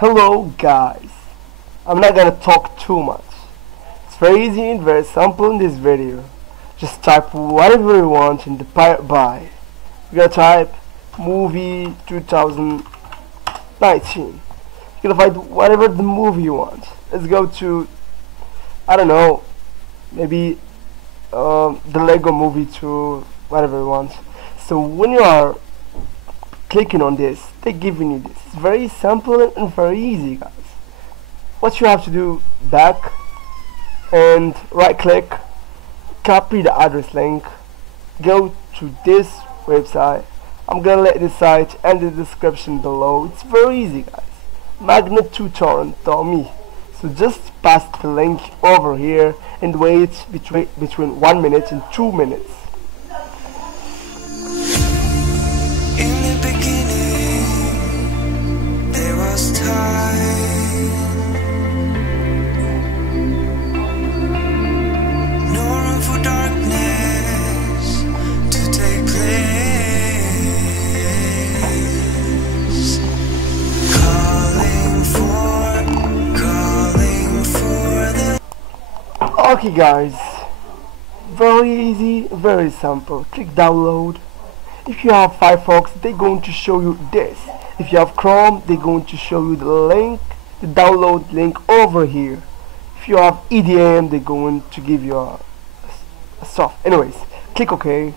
Hello guys, I'm not gonna talk too much. It's very easy and very simple in this video. Just type whatever you want in the pirate by. You're gonna type movie 2019. You're gonna find whatever the movie you want. Let's go to, I don't know, maybe the Lego movie to whatever you want. So when you are clicking on this, they're giving you this. It's very simple and very easy, guys. What you have to do, back and right click, copy the address link, go to this website. I'm gonna let this site and the description below. It's very easy, guys. Magnet2torrent.me. So just pass the link over here and wait between 1 minute and 2 minutes. In the beginning, there was time. No room for darkness to take place. Calling for the. Okay guys, very easy, very simple. Click download. If you have Firefox, they're going to show you this. If you have Chrome, they're going to show you the link, the download link over here. If you have EDM, they're going to give you a soft. Anyways, click OK.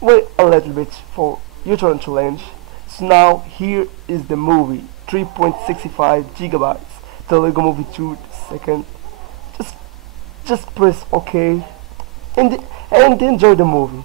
Wait a little bit for utorrent to launch. So now here is the movie, 3.65 gigabytes. The Lego Movie 2 second. Just press OK and enjoy the movie.